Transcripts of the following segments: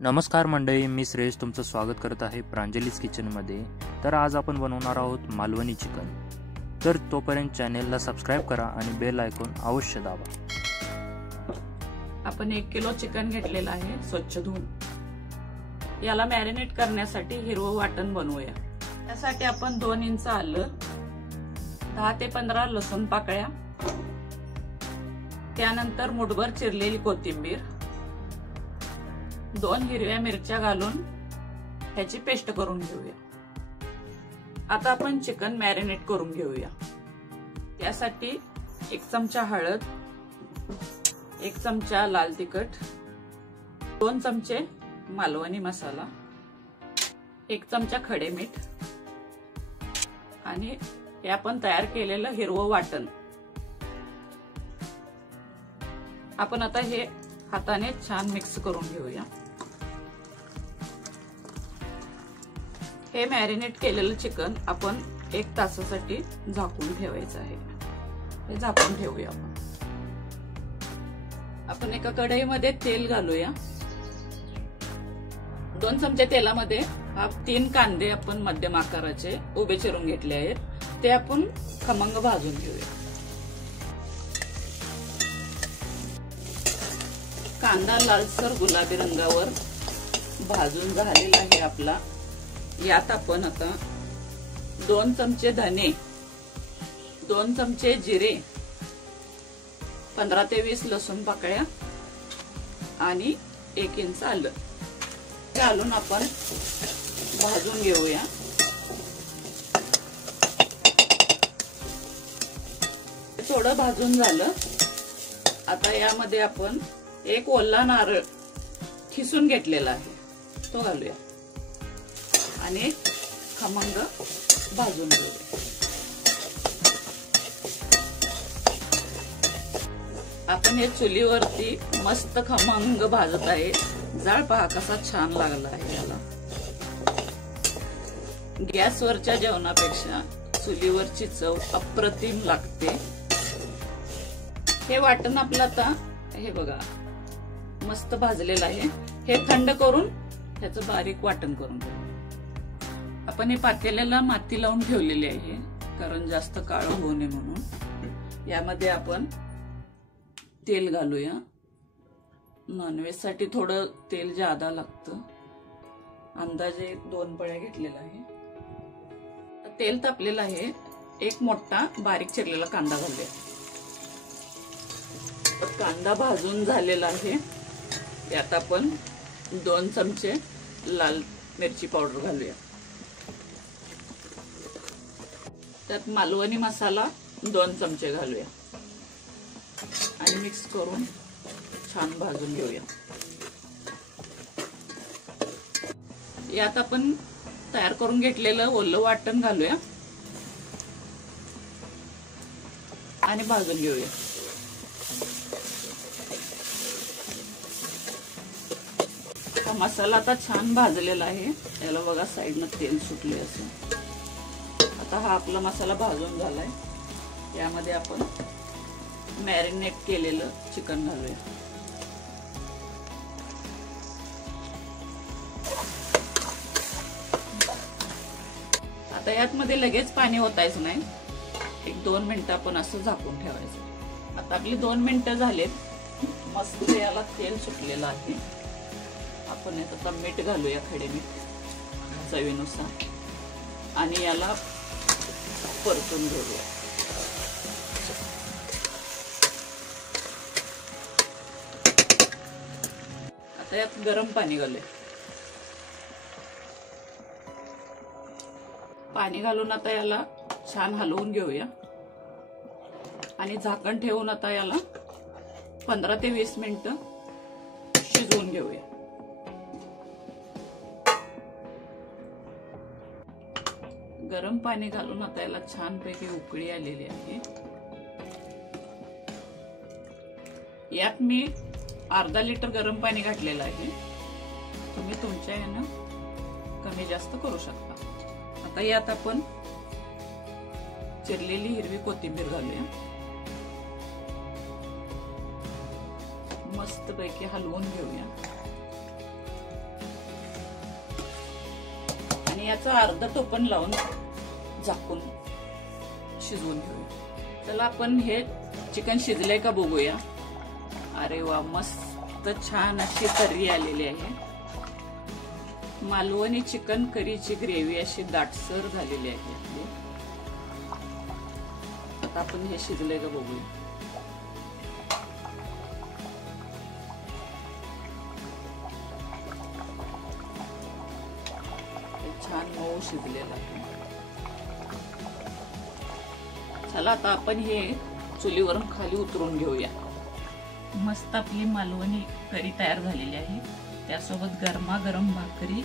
नमस्कार मंडळी, मी श्रेयस तुमचं स्वागत करत आहे प्रांजलीज किचनमध्ये। तर आज आपण बनवणार आहोत मालवणी चिकन। तर तोपर्यंत चॅनेलला सबस्क्राइब करा आणि बेल आयकॉन अवश्य दाबा। आपण 1 किलो चिकन घेतलेलं आहे स्वच्छ धुवून। याला मॅरिनेट करण्यासाठी हिरवं वाटण बनवूया। त्यासाठी आपण 2 इंच आलं, 10 ते 15 लसूण पाकळ्या, त्यानंतर मुठभर चिरलेली कोथिंबीर, 2 हिरव्या मिरच्या घालून ह्याची पेस्ट करून घेऊया। आता आपण चिकन मॅरिनेट करून घेऊया। त्यासाठी 1 चमचा हळद, 1 चमचा लाल तिखट, 2 चमचे मालवणी मसाला, 1 चमचा खडे मीठ आणि हे आपण तयार केलेलं हिरवं वाटण। आपण आता हे हाताने छान मिक्स करून घेऊया। हे मॅरिनेट केलेलं चिकन आपण 1 तासासाठी झाकून ठेवायचं आहे। हे झाकून ठेवूया आपण एका कढईमध्ये तेल घालूया। 2 चमचे तेलामध्ये 3 कांदे आपण मध्यम आकाराचे उभे चिरून घेतले आहेत, ते आपण खमंग भाजून घेऊया। कांदा लालसर गुलाबी रंगावर भाजून झालेला आहे आपला। यात आपण आता 2 चमचे धने, 2 चमचे जिरे, 15 ते 20 लसूण पाकळ्या आणि 1 इंच आलं घालून आपण भाजून घेऊया। थोडं भाजून झालं। आता यामध्ये आपण 1 ओला नारळ खिसून घेतलेला आहे तो घालूया आणि खमंग भाजून घेऊया। आपण हे चुलीवरती मस्त खमंग भाजत आहे। जाळ पहा कसा छान लागला आहे याला। गॅसवरच्या जेवणापेक्षा चुलीवरची चव अप्रतिम लागते। हे वाटण आपलं आता हे बघा मस्त भाजलेलं आहे। हे थंड करून ह्याचं बारीक वाटण करून घेऊ। आपण हे पातेल्याला माती लावून ठेवलेली आहे कारण जास्त काळं होऊ नये म्हणून। यामध्ये आपण तेल घालूया। नॉनव्हेज साठी थोडं तेल जादा लागतं, अंदाजे 2 पळ्या घेतलेला आहे। तेल तापलेलं आहे। 1 मोठा बारीक चिरलेला कांदा घालूया। कांदा भाजून झालेला आहे। यात आपण 2 चमचे लाल मिरची पावडर घालूया। त्यात मालवणी मसाला 2 चमचे घालूया आणि मिक्स करून छान भाजून घेऊया। यात आपण तयार करून घेतलेलं ओलं वाटण घालूया आणि भाजून घेऊया। हा मसाला आता छान भाजलेला आहे। याला बघा साईडनं तेल सुटले असं। आता हा आपला मसाला भाजून झालाय। यामध्ये आपण मॅरिनेट केलेलं चिकन घालूया। आता यात मध्ये लगेच पाणी ओतायचं नाही, 1-2 मिनिटं आपण असं झाकून ठेवायचं। आता आपली 2 मिनिटं झालेत। मस्त याला तेल सुटलेलं आहे। आपण आता मीठ घालूया, खडे मीठ चवीनुसार आणि याला परतून घेऊया। आता यात गरम पाणी घालूया। पाणी घालून आता याला छान हलवून घेऊया आणि झाकण ठेवून आता याला 15 ते 20 मिनिटं शिजवून घेऊया। गरम पाणी घालून आता याला छानपैकी उकळी आलेली आहे। यात मी अर्धा लिटर गरम पाणी घातलेलं आहे। तुम्ही तुमच्या यानं कमी जास्त करू शकता। आता यात आपण चिरलेली हिरवी कोथिंबीर घालूया। मस्तपैकी हलवून घेऊया। आणि याचं अर्ध टोपण लावून झाकून शिजवून घेऊया. चला आपण हे चिकन शिजलंय का बघूया. अरे वा, मस्त छान अशी तर्री आलेली आहे. मालवणी चिकन करीची ग्रेव्ही अशी दाटसर झालेली आहे. आता आपण हे शिजलंय का बघूया. छान मऊ शिजलेलं आहे. चला आता आपण हे चुलीवरून खाली उतरून घेऊया. मस्त आपली मालवणी करी तयार झालेली आहे. त्यासोबत गरमागरम भाकरी,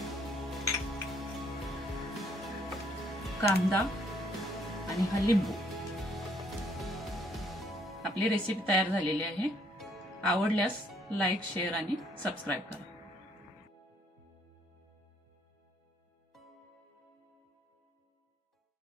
कांदा आणि हा लिंबू. आपली रेसिपी तयार झालेली आहे. आवडल्यास लाईक, शेअर आणि सबस्क्राईब करा.